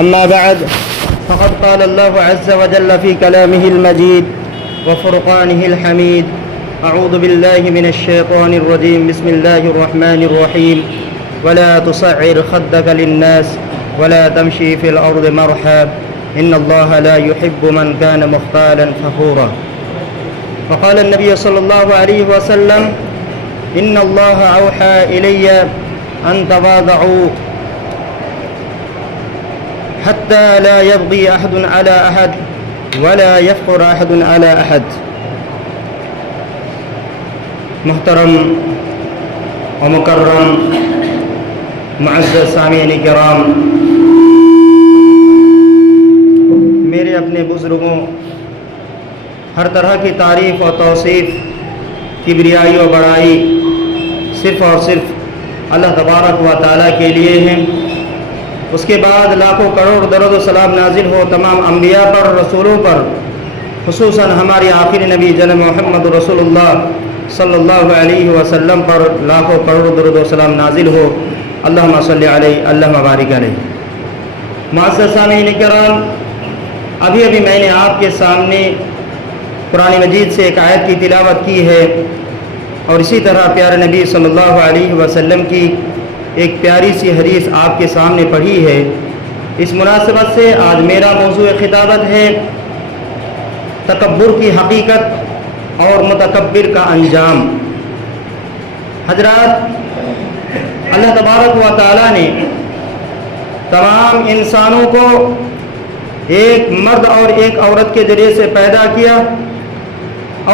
أما بعد فقد قال الله عز وجل في كلامه المجيد وفرقانه الحميد: أعوذ بالله من الشيطان الرجيم. بسم الله الرحمن الرحيم. ولا تصعر خدك للناس ولا تمشي في الأرض مرحا إن الله لا يحب من كان مختالا فخورا. فقال النبي صلى الله عليه وسلم: إن الله أوحى إلي أن تواضعوا حتى لا يبغي أحد على أحد ولا يفخر أحد على أحد. محترم و مکرم معزز سامعین کرام، میرے اپنے بزرگوں، ہر طرح کی تعریف و توصیف، کبریائی و بڑائی صرف اور صرف اللہ تبارک و تعالیٰ کے لیے ہیں۔ اس کے بعد لاکھوں کروڑ درود و سلام نازل ہو تمام انبیاء پر، رسولوں پر، خصوصاً ہمارے آخری نبی جناب محمد رسول اللہ صلی اللہ علیہ وسلم پر لاکھوں کروڑ درود و سلام نازل ہو۔ اللہم صلی علیہ، اللہم بارک علیہ۔ معزز سامعین کرام، ابھی میں نے آپ کے سامنے قرآن مجید سے ایک آیت کی تلاوت کی ہے، اور اسی طرح پیارے نبی صلی اللہ علیہ وسلم کی ایک پیاری سی حدیث آپ کے سامنے پڑھی ہے۔ اس مناسبت سے آج میرا موضوع خطابت ہے تکبر کی حقیقت اور متکبر کا انجام۔ حضرات، اللہ تبارک و تعالیٰ نے تمام انسانوں کو ایک مرد اور ایک عورت کے ذریعے سے پیدا کیا،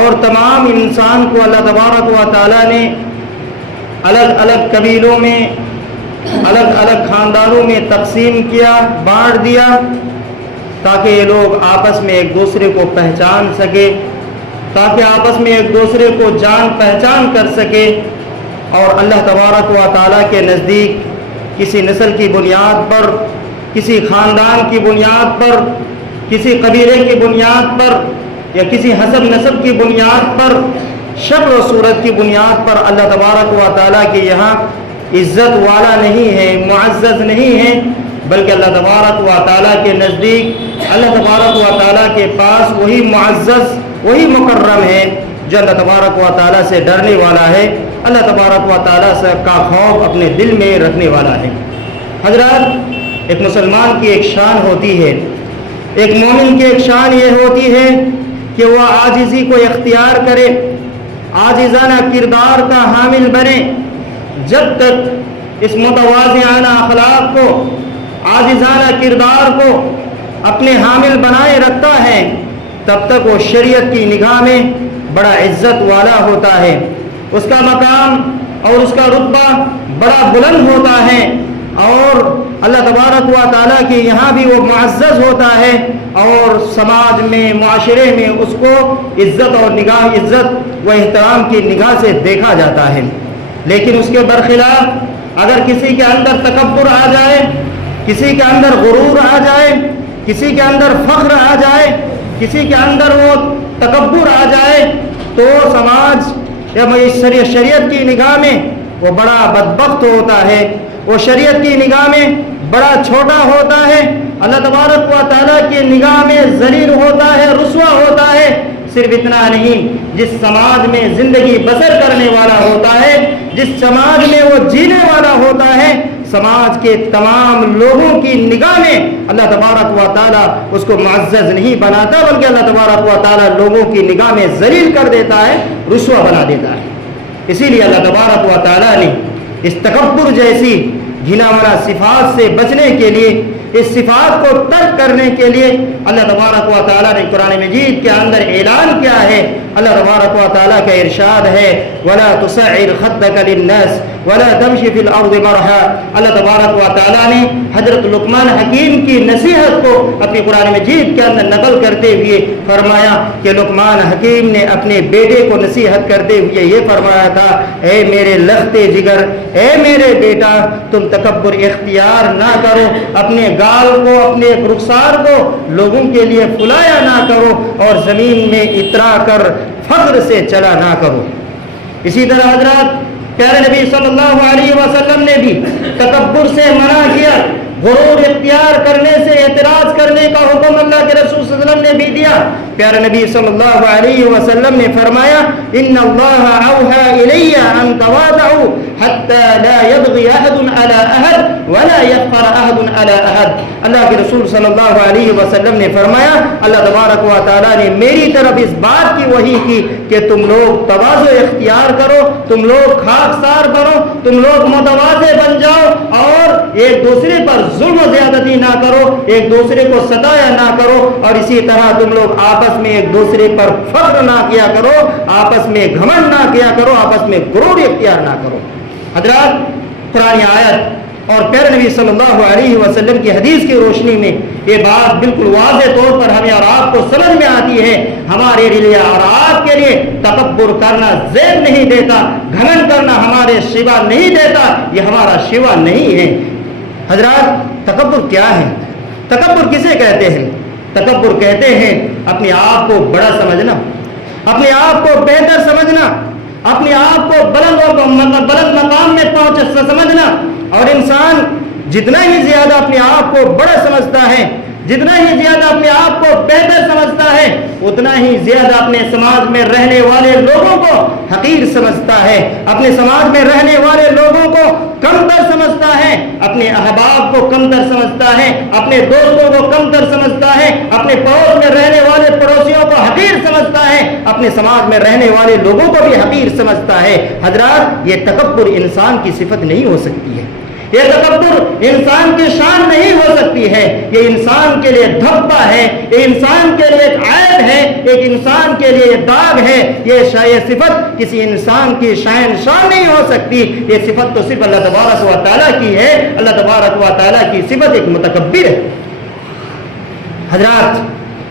اور تمام انسان کو اللہ تبارک و تعالیٰ نے الگ الگ قبیلوں میں، الگ الگ خاندانوں میں تقسیم کیا، بانٹ دیا، تاکہ یہ لوگ آپس میں ایک دوسرے کو پہچان سکے، تاکہ آپس میں ایک دوسرے کو جان پہچان کر سکے، اور اللہ تبارک و تعالیٰ کے نزدیک کسی نسل کی بنیاد پر، کسی خاندان کی بنیاد پر، کسی قبیلے کی بنیاد پر، یا کسی حسب نسب کی بنیاد پر، شکل و صورت کی بنیاد پر اللہ تبارک و تعالیٰ کے یہاں عزت والا نہیں ہے، معزز نہیں ہے، بلکہ اللہ تبارک و تعالیٰ کے نزدیک، اللہ تبارک و تعالیٰ کے پاس وہی معزز، وہی مکرم ہے جو اللہ تبارک و تعالیٰ سے ڈرنے والا ہے، اللہ تبارک و تعالیٰ سے کا خوف اپنے دل میں رکھنے والا ہے۔ حضرات، ایک مسلمان کی ایک شان ہوتی ہے، ایک مومن کی ایک شان یہ ہوتی ہے کہ وہ عاجزی کو اختیار کرے، عاجزانہ کردار کا حامل بنے۔ جب تک اس متواضعانہ اخلاق کو، عاجزانہ کردار کو اپنے حامل بنائے رکھتا ہے، تب تک وہ شریعت کی نگاہ میں بڑا عزت والا ہوتا ہے، اس کا مقام اور اس کا رتبہ بڑا بلند ہوتا ہے، اور اللہ تبارک و تعالیٰ کے یہاں بھی وہ معزز ہوتا ہے، اور سماج میں، معاشرے میں اس کو عزت اور نگاہ، عزت و احترام کی نگاہ سے دیکھا جاتا ہے۔ لیکن اس کے برخلاف اگر کسی کے اندر تکبر آ جائے، کسی کے اندر غرور آ جائے، کسی کے اندر فخر آ جائے، کسی کے اندر وہ تکبر آ جائے، تو سماج یا شریعت کی نگاہ میں وہ بڑا بدبخت ہوتا ہے، وہ شریعت کی نگاہ میں بڑا چھوٹا ہوتا ہے، اللہ تبارک و تعالیٰ کی نگاہ میں ذلیل ہوتا ہے، رسوا ہوتا ہے۔ صرف اتنا نہیں، جس سماج میں زندگی بسر کرنے والا ہوتا ہے، جس سماج میں وہ جینے والا ہوتا ہے، سماج کے تمام لوگوں کی نگاہ میں اللہ تبارک و تعالیٰ اس کو معزز نہیں بناتا، بلکہ اللہ تبارک و تعالیٰ لوگوں کی نگاہ میں ذلیل کر دیتا ہے، رسوا بنا دیتا ہے۔ اسی لیے اللہ تبارک و تعالیٰ نے اس تکبر جیسی گھناونا صفات سے بچنے کے لیے، اس صفات کو ترک کرنے کے لیے اللہ تبارک و تعالیٰ نے قرآن مجید کے اندر اعلان کیا ہے۔ اللہ تبارک و تعالیٰ کا ارشاد ہے: وَلَا تُصَعِّرْ خَدَّكَ لِلنَّاسِ وَلَا تَمْشِ فِي الْأَرْضِ مَرْحًا۔ اللہ تبارک و تعالیٰ نے حضرت لقمان حکیم کی نصیحت کو اپنی قرآن مجید کے اندر نقل کرتے ہوئے فرمایا کہ لقمان حکیم نے اپنے بیٹے کو نصیحت کرتے ہوئے یہ فرمایا تھا: اے میرے لختے جگر، اے میرے بیٹا، تم تکبر اختیار نہ کرو، اپنے گال کو، اپنے رخسار کو لوگوں کے لیے پھلایا نہ کرو، اور زمین میں اترا کر فخر سے چلا نہ کرو۔ اسی طرح حضرات پیارے نبی صلی اللہ علیہ وسلم نے بھی تکبر سے منع کیا، غرور اختیار کرنے سے اعتراض کرنے کا حکم اللہ کے رسول صلی اللہ علیہ وسلم نے بھی دیا. پیارے نبی صلی اللہ علیہ وسلم نے فرمایا ان اللہ اوحى الی ان تواضعوا حتى لا يبغي احد على احد ولا يفخر احد على احد. اللہ کے رسول صلی اللہ علیہ وسلم نے فرمایا اللہ تبارک و تعالی نے میری طرف اس بات کی وحی کی کہ تم لوگ تواضع اختیار کرو, تم لوگ خاکسار بنو, تم لوگ متواضع بن جاؤ اور ایک دوسرے پر ظلم و زیادتی نہ کرو, ایک دوسرے کو ستایا نہ کرو, اور اسی طرح تم لوگ آپس میں ایک دوسرے پر فخر نہ کیا کرو, آپس میں گھمنڈ نہ کیا کرو, آپس میں غرور اختیار نہ کرو. حضرات, قرآن آیت اور پیارے نبی صلی اللہ علیہ وسلم کی حدیث کی روشنی میں یہ بات بالکل واضح طور پر ہمیں اور آپ کو سمجھ میں آتی ہے. ہمارے لیے اور آپ کے لیے تکبر کرنا زیب نہیں دیتا, گھمنڈ کرنا ہمارے شیوا نہیں دیتا, یہ ہمارا شیوا نہیں ہے. حضرات, تکبر کیا ہے؟ تکبر کسے کہتے ہیں؟ تکبر کہتے ہیں اپنے آپ کو بڑا سمجھنا, اپنے آپ کو بہتر سمجھنا, اپنے آپ کو بلند مقام میں پہنچ سمجھنا. اور انسان جتنا ہی زیادہ اپنے آپ کو بڑا سمجھتا ہے, جتنا ہی زیادہ اپنے آپ کو بہتر سمجھتا ہے, اتنا ہی زیادہ اپنے سماج میں رہنے والے لوگوں کو حقیر سمجھتا ہے, اپنے سماج میں رہنے والے لوگوں کو کمتر سمجھتا ہے, اپنے احباب کو کمتر سمجھتا ہے, اپنے دوستوں کو کمتر سمجھتا ہے, اپنے پڑوس میں رہنے والے پڑوسیوں کو حقیر سمجھتا ہے, اپنے سماج میں رہنے والے لوگوں کو بھی حقیر سمجھتا ہے. حضرات, یہ تکبر انسان کی صفت نہیں ہو سکتی ہے, یہ تکبر انسان کی شان نہیں ہو سکتی ہے. یہ انسان کے لیے دھبا ہے, یہ انسان کے لیے ایک عیب ہے, ایک انسان کے لیے داغ ہے. یہ صفت کسی انسان کی شان نہیں ہو سکتی. یہ صفت تو صرف اللہ تبارک و تعالیٰ کی ہے. اللہ تبارک و تعالیٰ کی صفت ایک متکبر ہے. حضرات,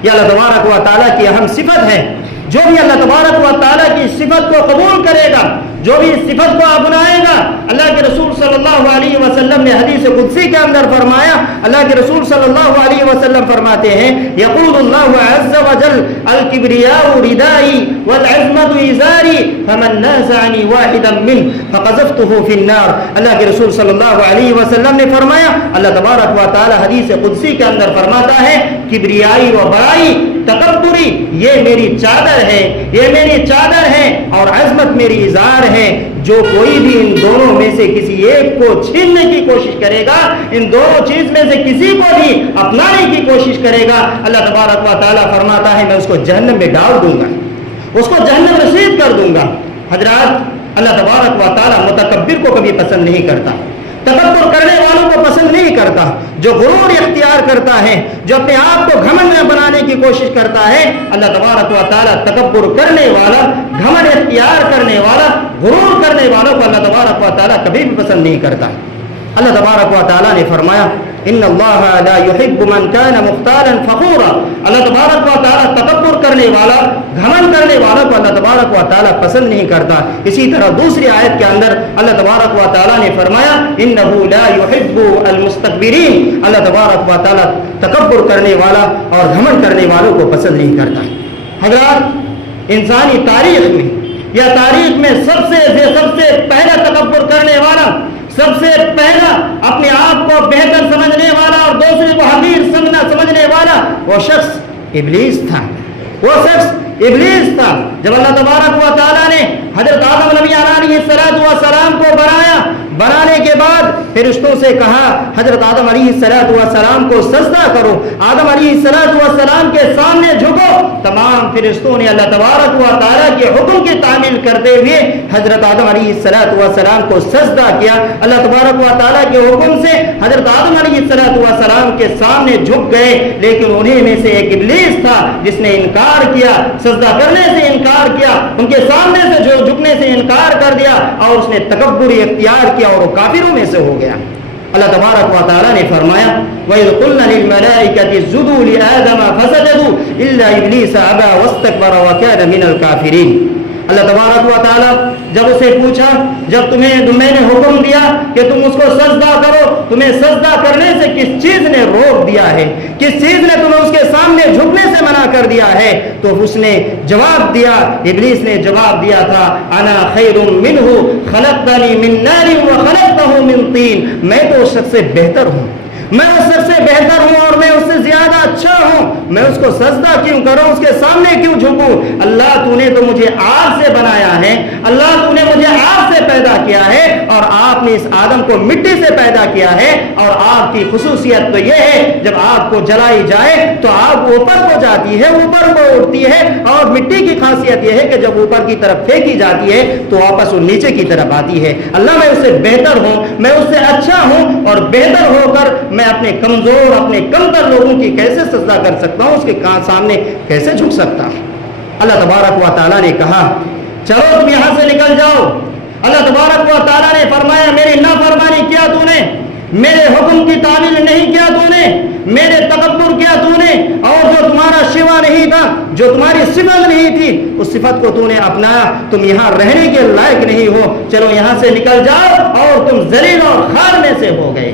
یہ اللہ تبارک و تعالیٰ کی اہم صفت ہے. جو بھی اللہ تبارک و تعالیٰ کی صفت کو قبول کرے گا, جو بھی اس صفت کو اپنائے گا, اللہ کے رسول صلی اللہ علیہ وسلم نے حدیث قدسی کے اندر فرمایا, اللہ کے رسول صلی اللہ علیہ وسلم فرماتے ہیں یقول اللہ عز وجل الکبریاء ردائی والعظمت ازاری فمن نازعنی واحدا من فقذفته فی النار. اللہ کے رسول صلی اللہ علیہ وسلم نے فرمایا, اللہ تبارک و تعالی حدیث قدسی کے اندر فرماتا ہے کبریائی و بڑائی, تکبری یہ میری چادر ہے, یہ میری چادر ہے, اور عظمت میری ازار ہے. جو کوئی بھی ان دونوں میں سے کسی ایک کو چھیننے کی کوشش کرے گا, ان دونوں چیز میں سے کسی کو بھی اپنانے کی کوشش کرے گا, اللہ تبارک و تعالیٰ فرماتا ہے میں اس کو جہنم میں ڈال دوں گا, اس کو جہنم رسید کر دوں گا. حضرات, اللہ تبارک و تعالیٰ متکبر کو کبھی پسند نہیں کرتا, تکبر کرنے والوں کو پسند نہیں کرتا. جو غرور اختیار کرتا ہے, جو اپنے آپ کو گھمنڈ میں بنانے کی کوشش کرتا ہے, اللہ تبارک و تعالیٰ تکبر کرنے والا, گھمنڈ اختیار کرنے والا, غرور کرنے والوں کو اللہ تبارک و تعالیٰ کبھی بھی پسند نہیں کرتا. اللہ تبارک و تعالیٰ نے فرمایا ان اللہ لا يحب من كان مختالا فخورا. اللہ تبارک و تعالیٰ تکبر کرنے والا, گھمنڈ کرنے والوں کو اللہ تبارک و تعالیٰ پسند نہیں کرتا. اسی طرح دوسری آیت کے اندر اللہ تبارک و تعالیٰ نے فرمایا انه لا يحب المستكبرین. اللہ تبارک و تعالیٰ تکبر کرنے والا اور گھمنڈ کرنے والوں کو پسند نہیں کرتا. حضرات, انسانی تاریخ میں یا تاریخ میں سب سے پہلا تکبر کرنے والا, سب سے پہلا اپنے آپ کو بہتر سمجھنے والا اور دوسرے کو حقیر سمجھنے والا وہ شخص ابلیس تھا. وہ شخص ابلیس تھا. جب اللہ تبارک و تعالیٰ نے حضرت آدم نبی علیہ السلام کو بنانے کے بعد فرشتوں سے کہا حضرت آدم علیہ السلام کو سجدہ کرو, آدم علیہ السلام کے سامنے جھکو. تمام فرشتوں نے اللہ تبارک و تعالیٰ کے حکم کی تعمیل کرتے ہوئے حضرت آدم علیہ السلام کو سجدہ کیا. اللہ تبارک و تعالیٰ کے حکم سے حضرت آدم علیہ السلام کے سامنے جھک گئے, لیکن انہیں میں سے ایک ابلیس تھا جس نے انکار کیا, سجدہ کرنے سے انکار کیا, ان کے سامنے سے جو جھکنے سے انکار کر دیا, اور اس نے تکبر اختیار کیا اور وہ کافروں میں سے ہو گیا. اللہ تبارک و تعالیٰ نے فرمایا وَإِذْ قُلْنَا لِلْمَلَائِكَةِ اسْجُدُوا لِآدَمَ فَسَجَدُوا إِلَّا إِبْلِيسَ أَبَى وَاسْتَكْبَرَ وَكَانَ مِنَ الْكَافِرِينَ. اللہ تبارک و تعالیٰ جب اسے پوچھا, جب میں نے حکم دیا کہ تم اس کو سجدہ کرو, تمہیں سجدہ کرنے سے کس چیز نے روک دیا ہے, کس چیز نے تمہیں اس کے سامنے جھکنے سے منع کر دیا ہے؟ تو اس نے جواب دیا, ابلیس نے جواب دیا تھا انا خیر منہ خلقتنی من نار وخلقتہ من طین. میں تو اس شخص سے بہتر ہوں, میں اس شخص سے بہتر ہوں اور میں اس سے زیادہ اچھا ہوں، میں اس کو سجدہ کیوں کروں، اس کے سامنے کیوں جھکوں؟ اللہ تو نے تو مجھے آگ سے بنایا ہے، اللہ تو نے مجھے آگ سے پیدا کیا ہے، اور آپ نے اس آدم کو مٹی سے پیدا کیا ہے، اور آگ کی خصوصیت تو یہ ہے جب آگ کو جلائی جائے تو آگ اوپر کو جاتی ہے، اوپر کو اٹھتی ہے، اور مٹی کی خاصیت یہ ہے کہ جب اوپر کی طرف پھینکی جاتی ہے تو واپس وہ نیچے کی طرف آتی ہے۔ اللہ میں اس سے بہتر ہوں، میں اس سے اچھا ہوں، اور بہتر ہو کر میں اپنے کمزور، اپنے کمتر لوگوں کی کیسے سجدہ کر سکتا ہوں، اس کے سامنے کیسے جھک سکتا ہوں؟ اللہ تبارک و تعالیٰ نے کہا چلو تم یہاں سے نکل جاؤ۔ اللہ تبارک و تعالیٰ نے فرمایا میری نافرمانی کیا تو نے، میرے حکم کی تعمیل نہیں کیا تو نے، میرے تکبر کیا تو نے، اور جو تمہارا شیوا نہیں تھا، جو تمہاری صفت نہیں تھی، اس صفت کو تو نے اپنایا، تم یہاں رہنے کے لائق نہیں ہو، چلو یہاں سے نکل جاؤ، اور تم ذلیل اور خوار میں سے ہو گئے۔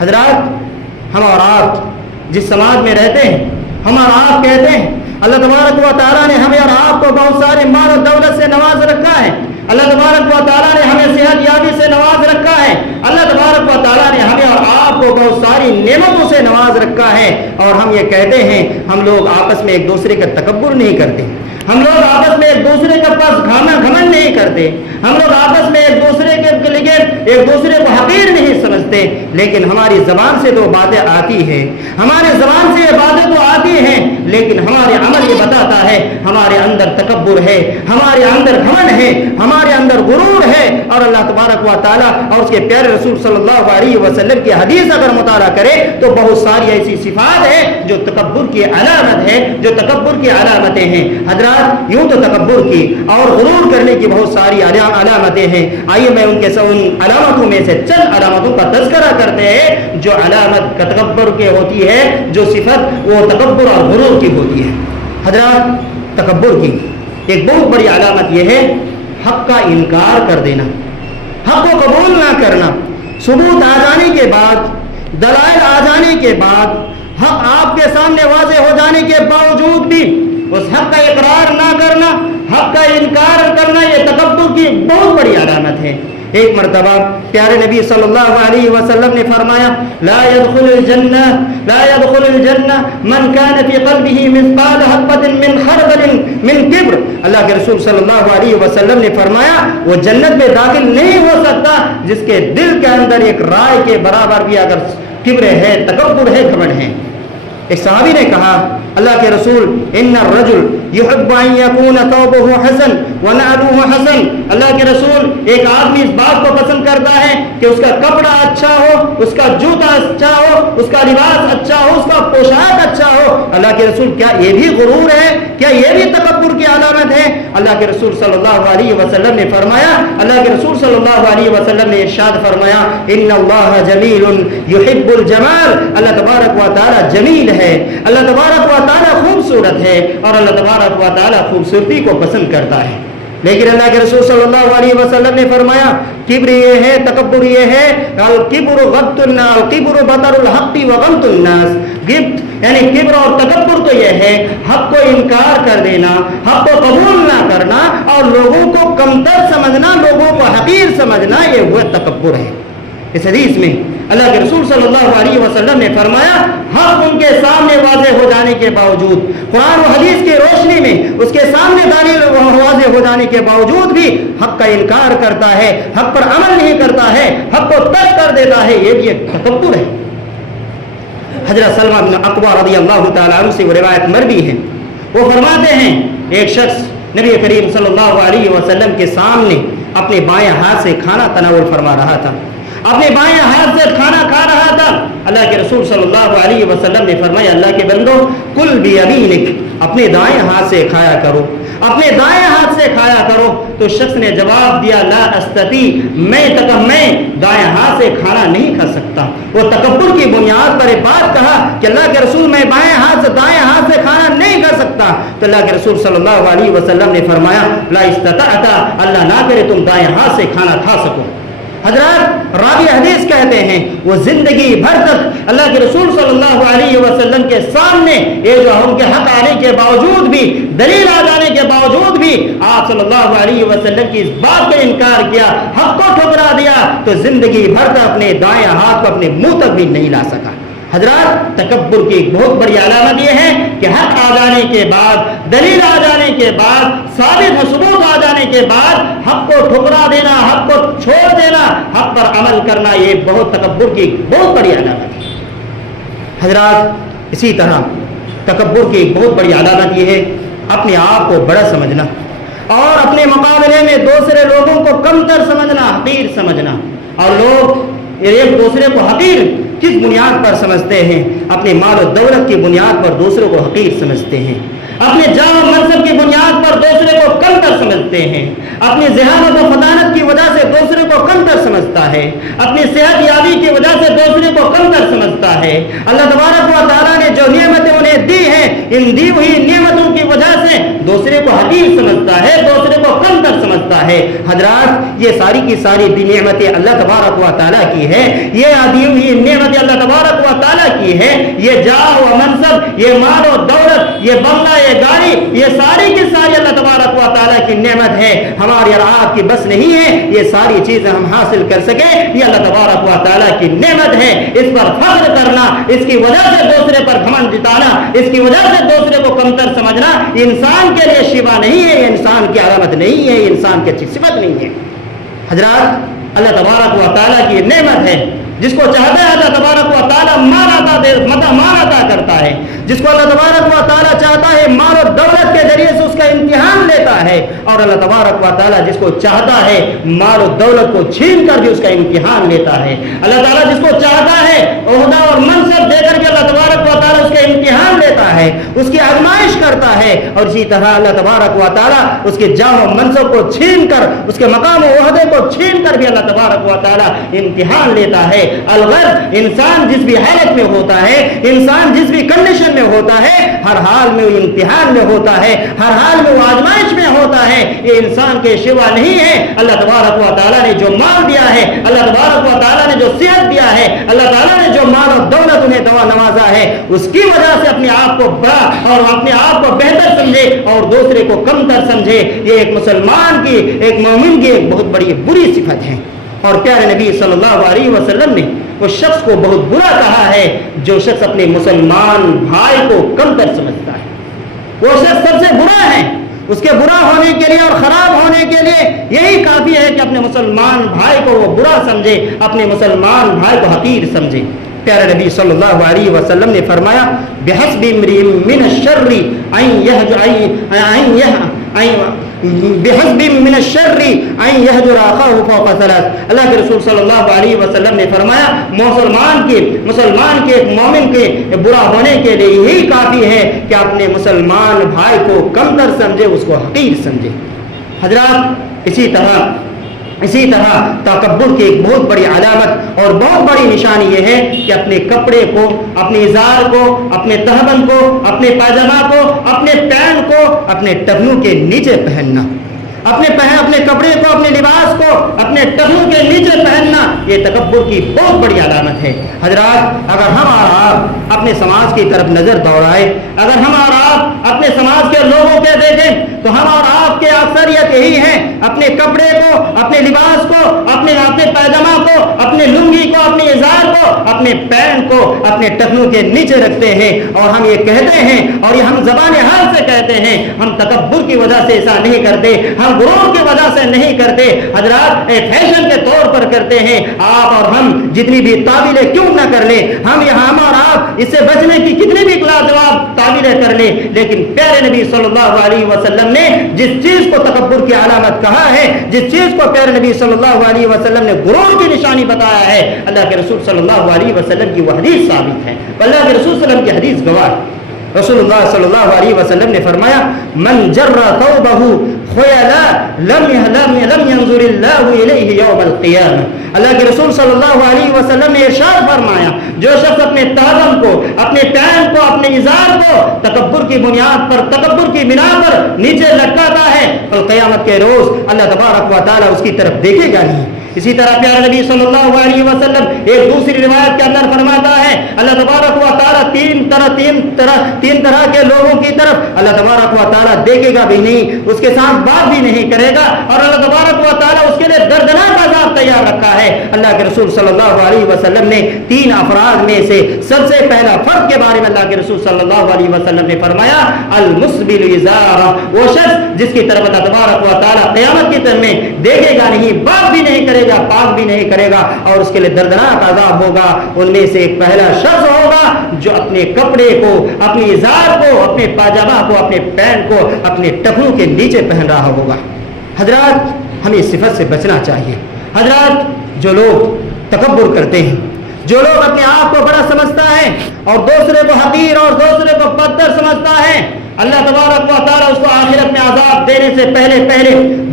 حضرات، ہم اور آپ جس سماج میں رہتے ہیں، ہم اور آپ کہتے ہیں اللہ تبارک و تعالیٰ نے ہمیں اور آپ کو بہت سارے مال و دولت سے نواز رکھا ہے، اللہ تبارک و تعالیٰ نے ہمیں صحت یابی سے نواز رکھا ہے، اللہ تبارک و تعالیٰ نے ہمیں اور آپ کو بہت ساری نعمتوں سے نواز رکھا ہے، اور ہم یہ کہتے ہیں ہم لوگ آپس میں ایک دوسرے کا تکبر نہیں کرتے، ہم لوگ آپس میں ایک دوسرے کے پاس گھمنڈ نہیں کرتے، ہم لوگ آپس میں ایک دوسرے کے لیے ایک دوسرے کو حقیر نہیں سمجھتے، لیکن ہماری زبان سے تو باتیں آتی ہیں، ہمارے زبان سے یہ باتیں تو آتی ہیں، لیکن ہمارے عمل یہ بتاتا ہے ہمارے اندر تکبر ہے، ہمارے اندر گھمنڈ ہے، ہمارے اندر غرور ہے، اور اللہ تبارک و تعالیٰ اور اس کے پیارے رسول صلی اللہ علیہ وسلم کی حدیث اگر مطالعہ کرے تو بہت ساری ایسی صفات ہیں جو تکبر کی علامت ہے، جو تکبر کی علامتیں ہیں۔ حضرات، یوں تو تکبر کی اور غرور کرنے کی بہت ساری علامتیں ہیں، آئیے میں ان علامتوں میں سے چند علامتوں کا تذکرہ کرتے ہیں جو علامت تکبر کے ہوتی ہے، جو صفت وہ تکبر اور غرور کی ہوتی ہے۔ حضرات، تکبر کی ایک بہت بڑی علامت یہ ہے حق کا انکار کر دینا، حق کو قبول نہ کرنا، ثبوت آ جانے کے بعد، دلائل آ جانے کے بعد، حق آپ کے سامنے واضح ہو جانے کے باوجود بھی اس حق کا اقرار نہ کرنا، حق کا انکار کرنا، یہ تکبر کی بہت بڑی علامت ہے۔ ایک مرتبہ پیارے نبی صلی اللہ علیہ وسلم نے فرمایا لا يدخل الجنہ من كان في قلبه مثقال حبۃ من خردل من کبر۔ اللہ کے رسول صلی اللہ علیہ وسلم نے فرمایا وہ جنت میں داخل نہیں ہو سکتا جس کے دل کے اندر ایک رائے کے برابر بھی اگر کبر ہے، تکبر ہے، گھمنڈ ہے۔ ایک صحابی نے کہا اللہ کے رسول ان الرجل يحب ان يكون ثوبه حسن ونعله حسن، اللہ کے رسول ایک آدمی اس بات کو پسند کرتا ہے کہ اس کا کپڑا اچھا ہو، اس کا جوتا اچھا ہو، اس کا لباس اچھا ہو، اس کا پوشاک اچھا ہو۔ اللہ کے رسول کیا یہ بھی غرور ہے؟ کیا یہ بھی تکبر کی علامت ہے؟ اللہ کے رسول صلی اللہ علیہ وسلم نے فرمایا، اللہ کے رسول صلی اللہ علیہ وسلم نے ارشاد فرمایا ان اللہ جمیل يحب الجمال، اللہ تبارک و تعالی جمیل ہے، اللہ تبارک و تعالی خوبصورت ہے، اور اللہ تبارک و تعالی خوبصورتی کو پسند کرتا ہے۔ لیکن اللہ کے رسول صلی اللہ علیہ وسلم نے فرمایا کبر یہ ہے، تکبر یہ ہے، الکبر غبط الناس، الکبر بطر الحق وغمط الناس، غبط یعنی کبر اور تکبر تو یہ ہے حق کو انکار کر دینا، حق کو قبول نہ کرنا، اور لوگوں کو کمتر سمجھنا، لوگوں کو حقیر سمجھنا، یہ وہ تکبر ہے۔ اس حدیث میں اللہ کے رسول صلی اللہ علیہ وسلم نے فرمایا حق ان کے سامنے واضح ہو جانے کے باوجود، قرآن و حدیث کی روشنی میں اس کے سامنے دلیل واضح ہو جانے کے باوجود بھی حق کا انکار کرتا ہے، حق پر عمل نہیں کرتا ہے، حق کو ترک کر دیتا ہے، یہ بھی ایک تکبر ہے۔ حضرت سلمہ بن اکوع رضی اللہ تعالیٰ عنہ سے وہ روایت مروی ہے، وہ فرماتے ہیں ایک شخص نبی کریم صلی اللہ علیہ وسلم کے سامنے اپنے بائیں ہاتھ سے کھانا تناول فرما رہا تھا، اپنے بائیں ہاتھ سے کھانا کھا رہا تھا۔ اللہ کے رسول صلی اللہ علیہ وسلم نے فرمایا اللہ کے بندو کل بیمینک، اپنے دائیں ہاتھ سے کھایا کرو، اپنے دائیں ہاتھ سے کھایا کرو۔ تو شخص نے جواب دیا لا استطیع، میں دائیں ہاتھ سے کھانا نہیں کھا سکتا۔ وہ تکبر کی بنیاد پر ایک بات کہا کہ اللہ کے رسول میں بائیں ہاتھ سے دائیں ہاتھ سے کھانا نہیں کھا سکتا۔ تو اللہ کے رسول صلی اللہ علیہ وسلم نے فرمایا لا استطعت، اللہ نہ کرے تم دائیں ہاتھ سے کھانا کھا سکو۔ حضرات، راوی حدیث کہتے ہیں وہ زندگی بھر تک اللہ کے رسول صلی اللہ علیہ وسلم کے سامنے یہ جو ان کے حق آنے کے باوجود بھی، دلیل آ جانے کے باوجود بھی آپ صلی اللہ علیہ وسلم کی اس بات کا انکار کیا، حق کو ٹھکرا دیا، تو زندگی بھر تک اپنے دائیں ہاتھ کو اپنے منہ تک بھی نہیں لا سکا۔ حضرات تکبر کی ایک بہت بڑی علامت یہ ہے کہ حق آ جانے کے بعد، دلیل آ جانے کے بعد، ثابت ثبوت آ جانے کے بعد حق کو ٹھکرا دینا، حق کو چھوڑ دینا، حق پر عمل کرنا، یہ بہت تکبر کی ایک بہت بڑی علامت ہے۔ حضرات اسی طرح تکبر کی ایک بہت بڑی علامت یہ ہے اپنے آپ کو بڑا سمجھنا اور اپنے مقابلے میں دوسرے لوگوں کو کمتر سمجھنا، حقیر سمجھنا۔ اور لوگ ایک دوسرے کو حقیر کس بنیاد پر سمجھتے ہیں؟ اپنے مال و دولت کی بنیاد پر دوسروں کو حقیر سمجھتے ہیں، اپنے جاہ و منصب کی بنیاد پر دوسرے کو کمتر سمجھتے ہیں، اپنی ذہانت و فطانت کی وجہ سے دوسرے کو کمتر سمجھتا ہے، اپنی صحت یابی کی وجہ سے دوسرے کو کمتر سمجھتا ہے۔ اللہ تبارک و تعالیٰ نے جو نعمتیں انہیں دی ہیں، ان دی ہوئی نعمتوں کی وجہ سے دوسرے کو حقیر سمجھتا ہے، دوسرے کو کمتر سمجھتا ہے۔ حضرات یہ ساری کی ساری بھی نعمتیں اللہ تبارک و تعالیٰ کی ہے، یہ دی ہوئی نعمتیں اللہ تبارک و تعالیٰ کی ہے۔ یہ جاہ و منصب، یہ مال و دولت، یہ بنگلہ، یہ گاڑی، یہ ساری کی ساری اللہ تبارک و تعالیٰ کی نعمت ہے، ہماری اور آپ کی بس نہیں ہے یہ ساری چیزیں ہم حاصل کر سکیں، یہ اللہ تبارک و تعالیٰ کی نعمت ہے۔ اس پر فخر کرنا، اس کی وجہ سے دوسرے پر گھمنڈ جتانا، اس کی وجہ سے دوسرے کو کمتر سمجھنا انسان کے لیے شفا نہیں ہے، یہ انسان کی علامت نہیں ہے، یہ انسان کی اچھی صفت نہیں ہے۔ حضرات اللہ تبارک و تعالیٰ کی نعمت ہے، جس کو چاہتا ہے اللہ تبارک و تعالیٰ مال عطا کرتا ہے، جس کو اللہ تبارک و تعالیٰ چاہتا ہے مال و دولت کے ذریعے سے اس کا امتحان لیتا ہے، اور اللہ تبارک و تعالیٰ جس کو چاہتا ہے مال و دولت کو چھین کر بھی اس کا امتحان لیتا ہے۔ اللہ تعالیٰ جس کو چاہتا ہے عہدہ اور منصب دے کر کے اللہ تبارک و تعالیٰ اس کا امتحان لیتا ہے، اس کی آزمائش کرتا ہے، اور اسی طرح اللہ تبارک و تعالیٰ اس کے جاہ و منصب کو چھین کر، اس کے مقام و عہدے کو چھین کر بھی اللہ تبارک و تعالیٰ امتحان لیتا ہے۔ الغرض انسان جس بھی حالت میں ہوتا ہے، انسان جس بھی کنڈیشن میں ہوتا ہے، ہر حال میں وہ امتحان میں ہوتا ہے، ہر حال میں وہ آزمائش میں ہوتا ہے، یہ انسان کے سوا نہیں ہے۔ اللہ تبارک و تعالیٰ نے جو مال دیا ہے، اللہ تبارک و تعالیٰ نے جو صحت دیا ہے، اللہ تعالیٰ نے جو مال و دولت انہیں دوا نوازا ہے، اس کی وجہ سے اپنے آپ کو بڑا اور اپنے آپ کو بہتر سمجھے اور دوسرے کو کمتر سمجھے، یہ ایک مسلمان کی، ایک مومن کی ایک بہت بڑی بری صفت ہے۔ اور پیارے نبی صلی اللہ علیہ وسلم نے اس شخص کو بہت برا کہا ہے جو شخص اپنے مسلمان بھائی کو کمتر سمجھتا ہے، وہ شخص سب سے برا ہے۔ اس کے برا ہونے کے لیے اور خراب ہونے کے لیے یہی کافی ہے کہ اپنے مسلمان بھائی کو وہ برا سمجھے، اپنے مسلمان بھائی کو حقیر سمجھے۔ پیارے نبی صلی اللہ علیہ وسلم نے فرمایا بحسب امرئ من الشر بحسب من الشر ان يهجر اخاه فوق ثلاث۔ اللہ کے رسول صلی اللہ علیہ وسلم نے فرمایا مسلمان کے ایک مومن کے برا ہونے کے لیے یہی کافی ہے کہ اپنے مسلمان بھائی کو کمتر سمجھے، اس کو حقیر سمجھے۔ حضرات اسی طرح تکبر کی ایک بہت بڑی علامت اور بہت بڑی نشانی یہ ہے کہ اپنے کپڑے کو، اپنے ازار کو، اپنے تہبند کو، اپنے پاجامہ کو، اپنے پینٹ کو اپنے ٹخنوں کے نیچے پہننا، اپنے کپڑے کو، اپنے لباس کو اپنے ٹخنوں کے نیچے پہننا، یہ تکبر کی بہت بڑی علامت ہے۔ حضرات اگر ہم اور آپ اپنے سماج کی طرف نظر دوڑائے، اگر ہم اور آپ اپنے سماج کے لوگوں کے دیکھیں تو ہم اور آپ کے اکثریت یہی ہے، اپنے کپڑے کو، اپنے لباس کو، اپنے پیجامہ کو، اپنے لنگی کو، اپنے ازار کو، اپنے پینٹ کو اپنے ٹخنوں کے نیچے رکھتے ہیں، اور ہم یہ کہتے ہیں اور یہ ہم زبان حال سے کہتے ہیں، ہم تکبر کی وجہ سے ایسا نہیں کرتے، ہم غرور کی وجہ سے نہیں کرتے۔ حضرات ایک فیشن کے طور پر کرتے ہیں۔ آپ اور ہم جتنی بھی تعبیریں کیوں نہ کر لیں، ہم اور آپ اس سے بچنے کی کتنی بھی لاجواب تعبیریں کر لیں، لیکن پیارے نبی صلی اللہ علیہ وسلم نے جس چیز کو تکبر کی علامت کہا ہے، جس چیز کو پیارے نبی صلی اللہ علیہ وسلم نے غرور کی نشانی بتایا ہے، اللہ کے رسول صلی اللہ علیہ وسلم کی وہ حدیث ثابت ہے، اللہ کے رسول صلی اللہ علیہ وسلم کی حدیث گواہ۔ رسول اللہ صلی اللہ علیہ وسلم نے فرمایا من جر ثوبه خیلا لم ينظر اللہ الیہ یوم القیامہ۔ اللہ کے رسول صلی اللہ علیہ وسلم نے ارشاد فرمایا جو شخص اپنے تہبند کو، اپنے پینٹ کو، اپنے ازار کو تکبر کی بنیاد پر، تکبر کی بنا پر نیچے لٹکاتا ہے، اور قیامت کے روز اللہ تبارک و تعالیٰ اس کی طرف دیکھے گا نہیں۔ اسی طرح پیارے نبی صلی اللہ علیہ وسلم ایک دوسری روایت کے اندر فرماتا ہے اللہ تبارک و تعالیٰ تین تین طرح کے لوگوں کی طرف اللہ تبارک و تعالیٰ دیکھے گا بھی نہیں، اس کے ساتھ بات بھی نہیں کرے گا، اور اللہ تبارک و تعالیٰ اس کے لیے دردناک عذاب تیار رکھا ہے۔ اللہ کے رسول صلی اللہ علیہ وسلم نے 3 افراد میں سے سب سے پہلا فرد کے بارے میں اللہ کے رسول صلی اللہ علیہ وسلم نے فرمایا المسبل ازارہ، وہ شخص جس کی طرف اللہ تبارک و تعالیٰ قیامت کے دن میں دیکھے گا نہیں، بات بھی نہیں کرے گا، پاک بھی نہیں کرے گا، اور اس کے لیے دردناک عذاب ہوگا۔ ان میں سے ایک پہلا شخص ہوگا جو اپنے کپڑے کو، اپنی ازار کو، اپنے پاجامہ کو، اپنے پینٹ کو اپنے ٹخنوں کے نیچے پہن رہا ہوگا۔ حضرات ہمیں اس صفت سے بچنا چاہیے۔ حضرات جو لوگ تکبر کرتے ہیں، جو لوگ اپنے آپ کو بڑا سمجھتا ہے اور دوسرے کو حقیر اور دوسرے کو بدتر سمجھتا ہے، اللہ تبارک و تعالیٰ اس کو آخرت میں عذاب دینے سے پہلے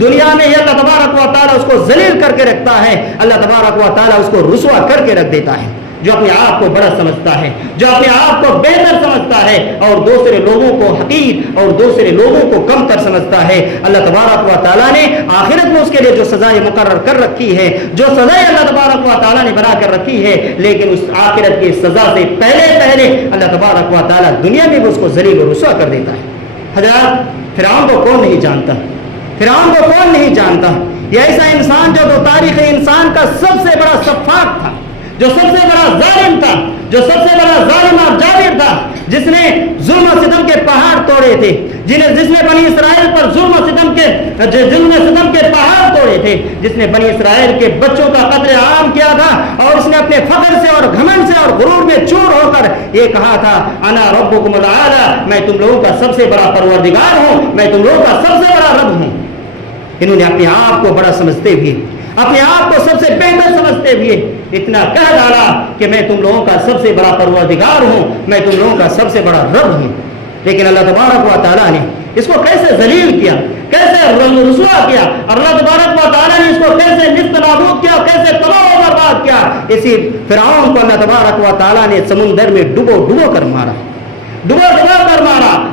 دنیا میں ہی اللہ تبارک و تعالیٰ اس کو ذلیل کر کے رکھتا ہے، اللہ تبارک و تعالیٰ اس کو رسوا کر کے رکھ دیتا ہے۔ جو اپنے آپ کو بڑا سمجھتا ہے، جو اپنے آپ کو بہتر سمجھتا ہے اور دوسرے لوگوں کو حقیر اور دوسرے لوگوں کو کم تر سمجھتا ہے، اللہ تبارک و تعالیٰ نے آخرت میں اس کے لیے جو سزائیں مقرر کر رکھی ہے، جو سزائیں اللہ تبارک و تعالیٰ نے بنا کر رکھی ہے، لیکن اس آخرت کی سزا سے پہلے اللہ تبارک و تعالیٰ دنیا میں بھی اس کو ذلیل و رسوا کر دیتا ہے۔ حضرات فرعون کو کون نہیں جانتا؟ فرعون کو کون نہیں جانتا؟ یہ ایسا انسان جو تاریخ انسان کا سب سے بڑا سفاک تھا، جو سب سے بڑا ظالم تھا، جو سب سے بڑا ظالم اور جابر تھا، جس نے ظلم و ستم کے پہاڑ توڑے تھے، جس نے بنی اسرائیل پر ظلم و ستم کے پہاڑ توڑے تھے، جس نے بنی اسرائیل کے بچوں کا قتل عام کیا تھا، اور اس نے اپنے فخر سے اور گھمنڈ سے اور غرور میں چور ہو کر یہ کہا تھا انا ربکم الاعلی، میں تم لوگوں کا سب سے بڑا پروردگار ہوں، میں تم لوگوں کا سب سے بڑا رب ہوں۔ انہوں نے اپنے آپ کو بڑا سمجھتے ہوئے، اپنے آپ کو سب سے بہتر سمجھتے ہوئے اتنا کہہ ڈالا کہ میں تم لوگوں کا سب سے بڑا پروردگار ہوں، میں تم لوگوں کا سب سے بڑا رب ہوں۔ لیکن اللہ تبارک و تعالیٰ نے اس کو کیسے ذلیل کیا، کیسے رسوا کیا، اور اللہ تبارک و تعالیٰ نے اس کو کیسے نیست نابود کیا، کیسے تباہ و برباد کیا۔ اسی فرعون کو اللہ تبارک و تعالیٰ نے سمندر میں ڈبو کر مارا،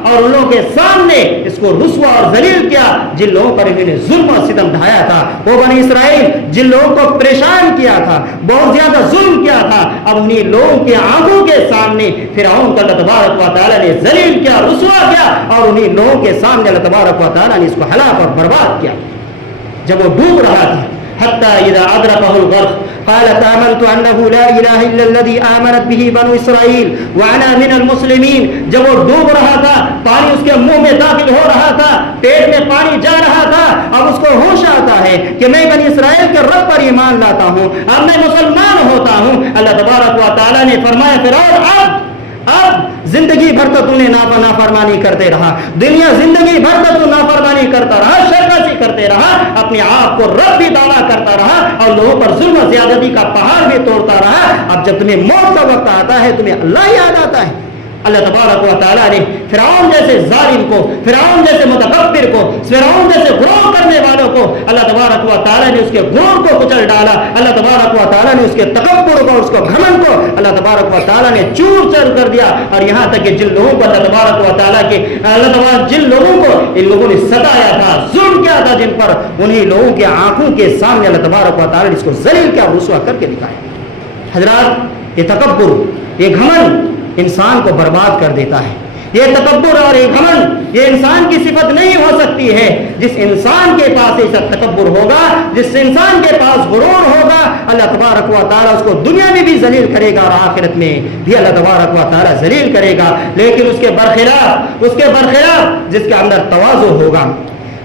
اور ان لوگوں کے سامنے اس کو رسوا اور ذلیل کیا جن لوگوں پر انہوں نے ظلم و ستم ڈھایا تھا۔ وہ بنی اسرائیل جن لوگوں کو پریشان کیا تھا، بہت زیادہ ظلم کیا تھا، اب انہیں لوگوں کے آنکھوں کے سامنے فرعون کو اللہ تبارک و تعالیٰ نے ذلیل کیا، رسوا کیا، اور انہیں لوگوں کے سامنے اللہ تبارک و تعالیٰ نے اس کو ہلاک اور برباد کیا۔ جب وہ ڈوب رہا تھا حتى إذا أدركه الغرق قال آمنت أنه لا إله إلا الذي آمنت به بنو إسرائيل وأنا من المسلمين۔ جب وہ ڈوب رہا تھا، پانی اس کے منہ میں داخل ہو رہا تھا، پیٹ میں پانی جا رہا تھا، اب اس کو ہوش آتا ہے کہ میں بنی اسرائیل کے رب پر ایمان لاتا ہوں، اب میں مسلمان ہوتا ہوں۔ اللہ تبارک و تعالیٰ نے فرمایا فرعون اب زندگی بھر تو تم نے نافرمانی کرتے رہا، دنیا زندگی بھر تو تم نافرمانی کرتا رہا، شرکشی کرتے رہا، اپنے آپ کو رب بھی دعویٰ کرتا رہا، اور لوگوں پر ظلم و زیادتی کا پہاڑ بھی توڑتا رہا۔ اب جب تمہیں موت کا وقت آتا ہے تمہیں اللہ یاد آتا ہے۔ اللہ تبارک و تعالیٰ نے فرعون جیسے ظالم کو، فرعون جیسے متکبر کو، فرعون جیسے غرور کرنے والوں کو اللہ تبارک و تعالیٰ نے اس کے غرور کو کچل ڈالا، اللہ تبارک و تعالیٰ نے اس کے تکبر کو، اس کو گھمنڈ کو اللہ تبارک و تعالیٰ نے چور چور کر دیا۔ اور یہاں تک کہ جن لوگوں کو اللہ تبارک و تعالیٰ کے جن لوگوں کو ان لوگوں نے ستایا تھا، ظلم کیا تھا جن پر، انہی لوگوں کے آنکھوں کے سامنے اللہ تبارک و تعالیٰ نے اس کو ذلیل کیا، رسوا کر کے دکھایا۔ حضرات یہ تکبر، یہ گھمنڈ انسان کو برباد کر دیتا ہے۔ یہ تکبر اور یہ گھمنڈ یہ انسان کی صفت نہیں ہو سکتی ہے۔ جس انسان کے پاس ایسا تکبر ہوگا، جس انسان کے پاس غرور ہوگا، اللہ تبارک و تعالیٰ اس کو دنیا میں بھی ذلیل کرے گا اور آخرت میں بھی اللہ تبارک و تعالیٰ ذلیل کرے گا۔ لیکن اس کے برخلاف جس کے اندر تواضع ہوگا،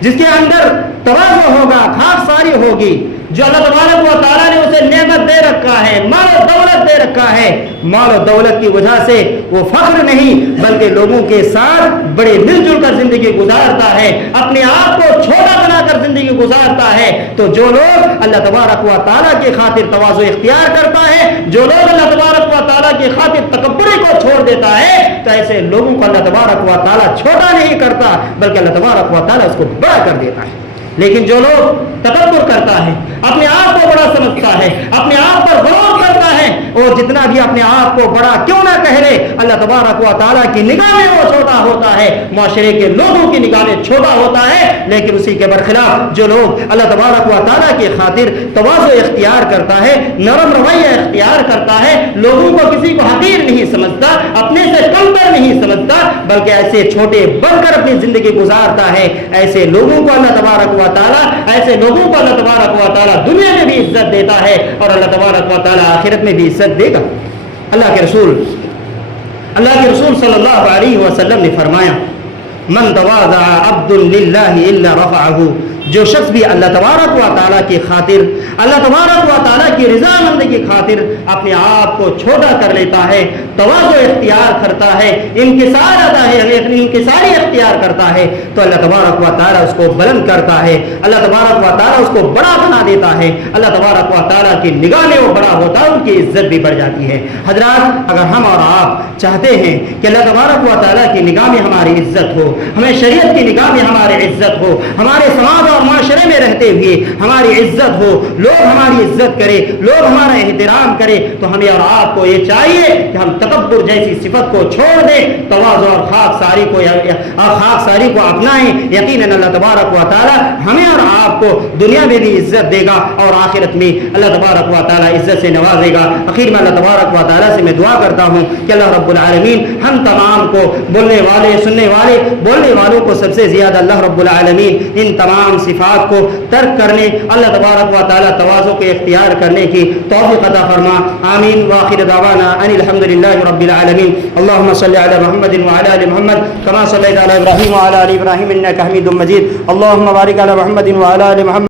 جس کے اندر تواضع ہوگا، خاکساری ہوگی، جو اللہ تبارک و تعالیٰ نے اسے نعمت دے رکھا ہے، مال و دولت دے رکھا ہے، مال و دولت کی وجہ سے وہ فخر نہیں بلکہ لوگوں کے ساتھ بڑے مل جل کر زندگی گزارتا ہے، اپنے آپ کو چھوٹا بنا کر زندگی گزارتا ہے۔ تو جو لوگ اللہ تبارک و تعالیٰ کی خاطر تواضع اختیار کرتا ہے، جو لوگ اللہ تبارک و تعالیٰ کی خاطر تکبر کو چھوڑ دیتا ہے، تو ایسے لوگوں کو اللہ تبارک و تعالیٰ چھوٹا نہیں کرتا بلکہ اللہ تبارک و تعالیٰ اس کو بڑا کر دیتا ہے۔ لیکن جو لوگ تکبر کرتا ہے، اپنے آپ کو بڑا سمجھتا ہے، اپنے آپ پر غرور کرتا ہے، اور جتنا بھی اپنے آپ کو بڑا کیوں نہ کہہ لے، اللہ تبارک و تعالیٰ کی نگاہ میں وہ چھوٹا ہوتا ہے، معاشرے کے لوگوں کی نگاہ میں چھوٹا ہوتا ہے۔ لیکن اسی کے برخلاف جو لوگ اللہ تبارک و تعالیٰ کی خاطر تواضع اختیار کرتا ہے، نرم رویہ اختیار کرتا ہے، لوگوں کو کسی کو حقیر نہیں سمجھتا، اپنے سے کم تر سمجھتا بلکہ ایسے چھوٹے بن کر اپنی زندگی گزارتا ہے، ایسے لوگوں کو اللہ تبارک و تعالیٰ دنیا میں بھی عزت دیتا ہے اور اللہ تبارک و تعالیٰ آخرت میں بھی عزت دے گا۔ اللہ کے رسول صلی اللہ علیہ وسلم نے فرمایا من تواضع عبد للہ الا رفعہ، جو شخص بھی اللہ تبارک و تعالیٰ کی خاطر، اللہ تبارک و تعالیٰ کی رضامندی کی خاطر اپنے آپ کو چھوٹا کر لیتا ہے، تواضع اختیار کرتا ہے، انکساری اختیار کرتا ہے، تو اللہ تبارک و تعالیٰ اس کو بلند کرتا ہے، اللہ تبارک و تعالیٰ اس کو بڑا بنا دیتا ہے، اللہ تبارک و تعالیٰ کی نگاہ میں وہ بڑا ہوتا ہے، ان کی عزت بھی بڑھ جاتی ہے۔ حضرات، اگر ہم اور آپ چاہتے ہیں کہ اللہ تبارک و تعالیٰ کی نگاہ میں ہماری عزت ہو، ہمیں شریعت کی نگاہ میں ہماری عزت ہو، ہمارے سماج اور معاشرے میں رہتے ہوئے ہماری عزت ہو، لوگ ہماری عزت کرے، لوگ ہمارا احترام کرے، تو ہمیں اور آپ کو یہ چاہیے کہ ہم تکبر جیسی صفت کو چھوڑ دیں، تواضع اور خاکساری کو اپنائیں۔ یقیناً اللہ تبارک و تعالی ہمیں اور آپ کو دنیا میں بھی عزت دے گا اور آخرت میں اللہ تبارک و تعالی عزت سے نوازے گا۔ اخیر میں اللہ تبارک و تعالی سے میں دعا کرتا ہوں کہ اللہ رب العالمین ہم تمام کو، بولنے والے، سننے والے، بولنے والوں کو سب سے زیادہ اللہ رب العالمین ان تمام صفات کو ترک کرنے، اللہ تبارک و تعالی تواضع کے اختیار کرنے کی توفیق عطا فرما۔ آمین۔ وآخر دعوانا ان الحمد للہ رب العالمین۔ اللهم صل على محمد وعلى ال محمد كما صليت على ابراهيم وعلى ال ابراهيم انك حميد مجيد۔ اللهم بارك على محمد وعلى ال محمد